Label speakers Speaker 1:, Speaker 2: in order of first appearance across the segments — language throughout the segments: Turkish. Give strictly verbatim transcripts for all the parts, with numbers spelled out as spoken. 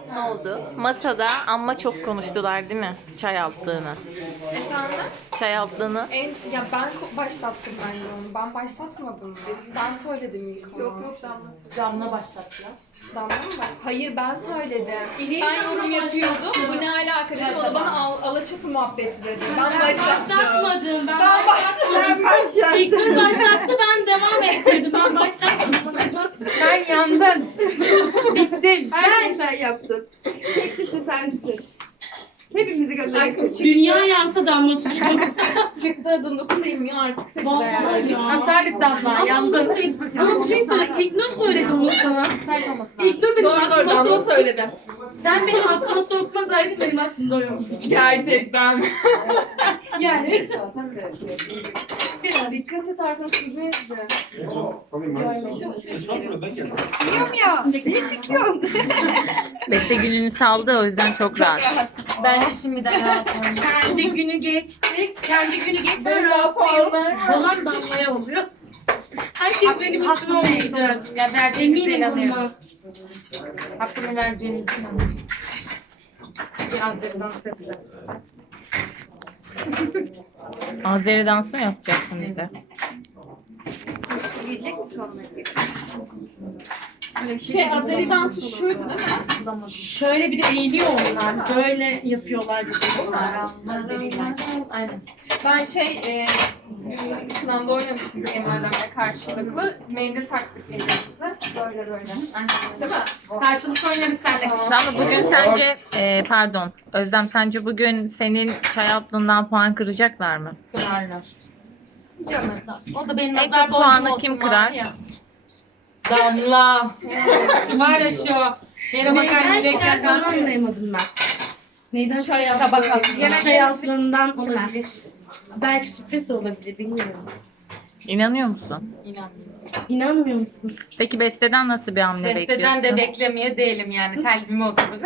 Speaker 1: Ne oldu? Masada amma çok konuştular değil mi? Çay alttığını.
Speaker 2: Efendim?
Speaker 1: Çay alttığını.
Speaker 2: En, ya ben ko- başlattım bence onu. Ben başlatmadım mı? Ben söyledim ilk onu.
Speaker 3: Yok yok Damla.
Speaker 4: Damla başlattı ya.
Speaker 2: Damla mı ben? Hayır ben söyledim. İlk ben yorum yapıyordum. Bu ne alaka dedi. O da bana al, alaçatı muhabbeti dedi. Ben,
Speaker 4: Ben
Speaker 2: başlattım.
Speaker 4: başlatmadım. Ben,
Speaker 2: Ben
Speaker 4: başlatmadım.
Speaker 3: başlattım.
Speaker 4: İlk gün başlattı, ben devam ettirdim. Ben başlatmadım.
Speaker 3: Sen yandın. Bittin. Her şeyi sen yaptın. Tek suçlu sensin. Hepimizi gönderdin.
Speaker 2: Aşkım çıktı.
Speaker 4: Dünya yansa Damla suçlu.
Speaker 2: Çıktı adın dokuz ayırmıyor artık sekizde
Speaker 4: Vallahi
Speaker 2: yani.
Speaker 4: ya.
Speaker 3: Asarlık Damla yandın.
Speaker 4: Ama bir şey söyle. İlknur söyledi onu sana. İlknur benim
Speaker 2: Doğru doğru
Speaker 4: aklıma
Speaker 2: Damla
Speaker 4: sok.
Speaker 2: söyledi.
Speaker 4: Sen benim aklıma sokmasaydın benim aklımda yok.
Speaker 2: Gerçekten.
Speaker 4: Yani.
Speaker 2: Dikkat et arkadaş kuzu ezdi.
Speaker 3: Biliyorum ya. Ne çıkıyorsun?
Speaker 1: Beste gününü saldı o yüzden çok rahat.
Speaker 4: Ben de şimdiden rahatım. Kendi günü geçtik. Kendi günü geçen
Speaker 2: Ben
Speaker 4: rahatlıyor.
Speaker 2: rahatım.
Speaker 4: Olan Damla'ya oluyor. Herkes benim üstüme olmayacak.
Speaker 3: Ya verdiğinize
Speaker 4: Eminim bundan.
Speaker 3: inanıyorum.
Speaker 4: Hakkını vereceğinize inanıyorum. Biraz da dans yapacağız.
Speaker 1: Azeri dansı mı yapacaksın bize?
Speaker 3: Yiyecek misin onları?
Speaker 2: Şey Azeri dansı şuydu değil mi?
Speaker 4: Şöyle bir de eğiliyor onlar. Böyle yapıyorlar bir şey. Azeriler. Aynen.
Speaker 2: Ben şey e, dün kınamda oynamıştım kayınvalidemle karşılıklı. Mendil taktık elimize. Böyle böyle. Değil mi? Karşılıklı oynarız seninle.
Speaker 1: Damla bugün sence e, pardon Özlem sence bugün senin çay altlığından puan kıracaklar mı?
Speaker 4: Kırarlar. Canım esas. O da benim
Speaker 1: En
Speaker 4: nazar
Speaker 1: çok puanı
Speaker 4: boncuğum
Speaker 1: kim
Speaker 4: olsun
Speaker 1: kırar?
Speaker 4: var ya. Damla. Şu var ya şu. Yere bakan yürekler ben anlayamadım ben. Neyden?
Speaker 2: Çay altlığı.
Speaker 4: Tabak altlığı. Çay altlığından olabilir. Belki sürpriz de olabilir bilmiyorum.
Speaker 1: İnanıyor musun?
Speaker 4: İnanmıyorum. İnanmıyor musun?
Speaker 1: Peki Beste'den nasıl bir hamle
Speaker 3: Besteden
Speaker 1: bekliyorsun?
Speaker 3: de beklemiyor değilim yani. Kalbime oturdu.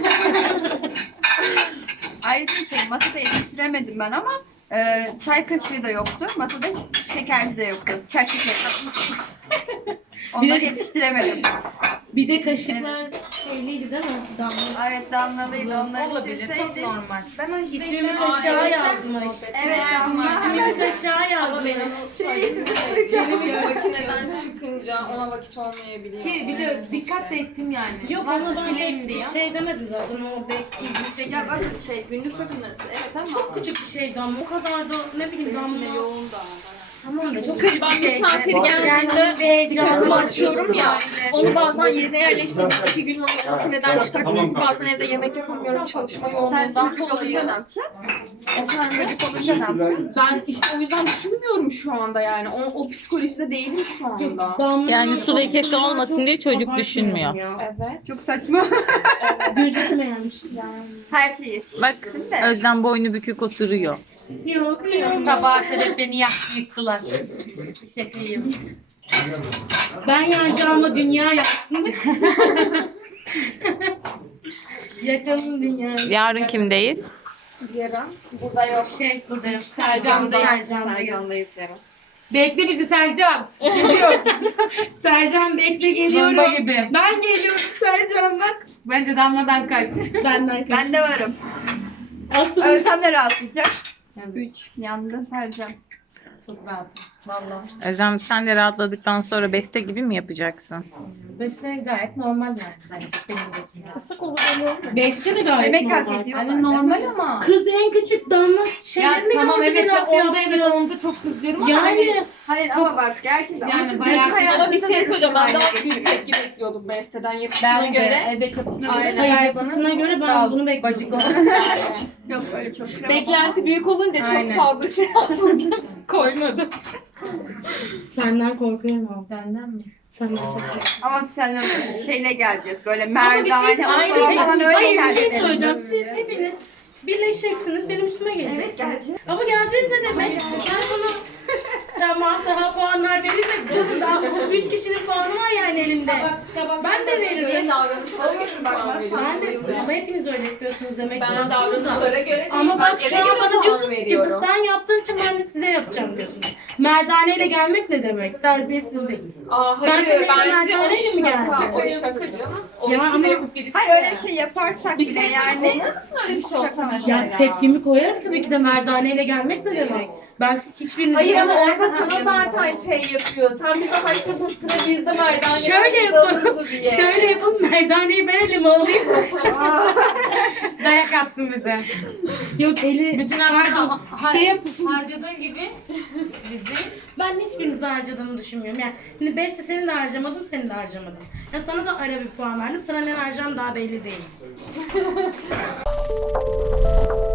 Speaker 3: Ayrıca şey masada yetiştiremedim ben ama e, çay kaşığı da yoktu. Masada şekerli de yoktu. Çay şekeri. Onları yetiştiremedim.
Speaker 4: Bir de kaşıklar şeyliydi değil mi? Damla.
Speaker 3: Evet damlalıydı. Onları
Speaker 2: Olabilir, çok
Speaker 3: silseydin.
Speaker 2: normal. Ben o işte
Speaker 4: İsmimi kaşığa yazmış.
Speaker 3: Evet damla.
Speaker 4: İsmimi kaşığa
Speaker 2: Ama
Speaker 4: yazmış.
Speaker 2: benim söylediğim şey makineden çıkınca ona vakit olmayabiliyor.
Speaker 5: Ki bir de dikkat de ettim yani.
Speaker 4: Yok
Speaker 5: Varsa
Speaker 4: onu ben
Speaker 5: sileyim
Speaker 4: pek
Speaker 5: diye.
Speaker 4: şey demedim zaten o bekleyecek.
Speaker 3: Ya bak şey günlük bakım arası evet ama
Speaker 4: Çok küçük bir şey damla. O kadar da ne bileyim damla.
Speaker 3: yine yoğun da.
Speaker 4: Tamam da çok
Speaker 2: Kız ben misafir geldiğinde dikkatimi açıyorum ya. Onu bazen yerine yerleştirip iki gün onu makineden çıkartıp çünkü bazen evde yemek yapamıyorum çalışma
Speaker 3: Sen
Speaker 2: yoğunluğundan
Speaker 3: çocuk olunca
Speaker 2: dolayı.
Speaker 3: ne yapacaksın?
Speaker 2: Efendim?
Speaker 3: Çocuk olunca ne yapacaksın?
Speaker 2: Ben işte o yüzden düşünmüyorum şu anda yani. O, o psikolojide değilim şu anda.
Speaker 4: damla.
Speaker 1: Yani su lekesi olmasın diye çocuk düşünmüyor.
Speaker 2: Evet.
Speaker 3: Çok saçma.
Speaker 4: Gözükmeyenmiş.
Speaker 3: Her şey yetiştirdim
Speaker 1: Bak
Speaker 3: de.
Speaker 1: Özlem boynu bükük oturuyor.
Speaker 4: Yok yok.
Speaker 5: Tabağı sebep beni yaktı yıktılar. Çekeyim.
Speaker 4: Ben yanacağıma dünya yaksın. Yakalım dünyayı.
Speaker 1: Yarın kimdeyiz?
Speaker 2: Yarın. Burada yok.
Speaker 4: Şey burada yok.
Speaker 2: Sercan'dayız.
Speaker 4: Sercan'dayız.
Speaker 5: Bekle bizi Sercan. Geliyoruz.
Speaker 4: Sercan bekle geliyorum.
Speaker 5: Bomba gibi.
Speaker 4: Ben geliyorum Sercan bak.
Speaker 5: Bence damladan kaç.
Speaker 4: Benden kaç.
Speaker 3: Ben de varım.
Speaker 4: Asıl
Speaker 3: Ölsem de rahatlayacak.
Speaker 5: Evet.
Speaker 3: Üç. Yanında Sercan.
Speaker 5: Çok rahatım. Valla.
Speaker 1: Özlem sen de rahatladıktan sonra Beste gibi mi yapacaksın?
Speaker 5: Beste gayet normal yani. Bence benim gözümde.
Speaker 2: Kısık olur olur.
Speaker 4: Beste mi gayet
Speaker 3: Yemek hak
Speaker 4: normal?
Speaker 3: ediyor.
Speaker 5: Hani normal ama.
Speaker 4: Kız en küçük damla
Speaker 5: Ya
Speaker 4: şeylerini
Speaker 5: tamam
Speaker 4: gördü,
Speaker 5: evet
Speaker 4: laf
Speaker 5: onda evet
Speaker 4: yapıyor.
Speaker 5: onda çok kızıyorum ama hani
Speaker 4: Yani
Speaker 3: Hayır ama bak gerçekten.
Speaker 5: Yani
Speaker 3: ama siz
Speaker 5: bayağı-
Speaker 3: bütün hayatınızda
Speaker 2: Ama bir şey söyleyeceğim. Ben
Speaker 3: aynı
Speaker 2: daha
Speaker 3: şey
Speaker 2: büyük
Speaker 3: geçiriyor.
Speaker 2: tepki bekliyordum Beste'den yapısına
Speaker 5: ben
Speaker 2: göre.
Speaker 5: göre evet yapısına
Speaker 2: Aynen.
Speaker 5: göre.
Speaker 4: hayır
Speaker 5: gayet
Speaker 4: yapısına göre
Speaker 5: Sağ
Speaker 4: ben
Speaker 5: ol,
Speaker 4: bunu
Speaker 5: bacık
Speaker 4: bekliyorum.
Speaker 3: Yok öyle çok krem.
Speaker 2: Beklenti büyük olunca çok
Speaker 5: Aynen.
Speaker 2: fazla şey yapmadım. Koymadım.
Speaker 4: Senden korkuyorum ama.
Speaker 5: Benden mi?
Speaker 4: Senden çok korkuyorum.
Speaker 3: Ama sen şeyle geleceğiz böyle
Speaker 4: Ama bir
Speaker 3: merdane
Speaker 4: şey,
Speaker 3: falan
Speaker 4: hayır,
Speaker 3: falan öyle
Speaker 4: hayır, bir şey
Speaker 3: geleceğiz.
Speaker 4: söyleyeceğim. Siz hepiniz birleşeceksiniz, benim üstüme
Speaker 3: Evet
Speaker 4: geleceksiniz.
Speaker 3: geleceğiz.
Speaker 4: Ama geleceğiz ne demek? Ben sana tamam daha puanlar verilmedi canım. Daha üç kişinin puanı var yani elimde. Ben de veririm.
Speaker 2: Niye davranışlara göre göre
Speaker 3: Bak
Speaker 2: puan
Speaker 3: nasıl
Speaker 2: veriyorum.
Speaker 4: Ben de ama hepiniz öyle yapıyorsunuz demek ki.
Speaker 2: Ben
Speaker 4: Haksızız da.
Speaker 2: davranışlara göre değil.
Speaker 4: Ama bak şu
Speaker 2: ben
Speaker 4: an
Speaker 2: göre
Speaker 4: bana
Speaker 2: puan
Speaker 4: diyorsunuz ki
Speaker 2: veriyorum.
Speaker 4: sen yaptığın için ben de size yapacağım diyorsunuz. Merdaneyle gelmek ne demek? Terbiyesizlik.
Speaker 2: Aa,
Speaker 4: Sen
Speaker 2: hayır
Speaker 4: senin
Speaker 2: bence o
Speaker 4: merdaneyle mi
Speaker 2: şaka.
Speaker 4: geldin?
Speaker 2: O şaka canım. O
Speaker 4: Ya
Speaker 2: işin
Speaker 4: ama-
Speaker 2: esprisi.
Speaker 3: Hayır öyle bir şey yaparsak
Speaker 2: Bir
Speaker 3: bile
Speaker 2: şey
Speaker 3: yani.
Speaker 2: yani. Nasıl öyle bir şey olsa
Speaker 4: Ya tepkimi koyarım tabii ki de merdaneyle gelmek ne demek? Ben hiçbirinizin
Speaker 2: Hayır ama
Speaker 4: yanına-
Speaker 2: orada sana zaten şey yapıyor. Sen bize haşladın sıra bizde merdane.
Speaker 4: Şöyle yapalım. Şöyle yapalım. Merdaneyi ben elime alayım.
Speaker 5: Dayak atsın bize.
Speaker 4: Yok eli
Speaker 5: Bütün
Speaker 4: pardon,
Speaker 5: hafta
Speaker 4: şey yapın.
Speaker 5: harcadığın gibi bizi.
Speaker 4: Ben hiçbirinizi harcadığını düşünmüyorum. Yani şimdi Beste seni de harcamadım, seni de harcamadım. Ya sana da ara bir puan verdim. Sana ne vereceğim daha belli değil.